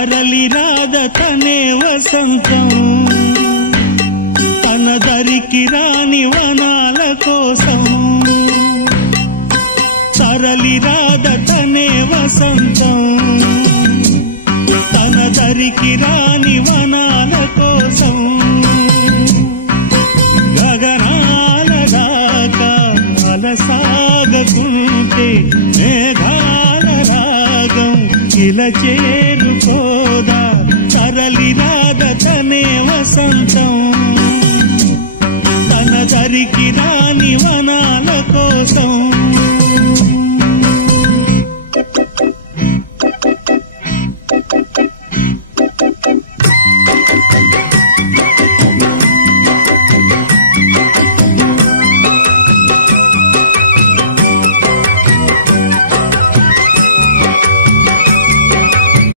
తరలి రాద తనే వసంతం తన దరికి రాని వనాల కోసం తరలి రాద తనే వసంతం తన దరికి రాని వనాల కోసం గగనాల దాకా అలసాగకుంటే మేఘాల రాగం ఇలా చేరుకోదా తరలి రాద తనే వసంతం తన దరికి రాని వనాల కోసం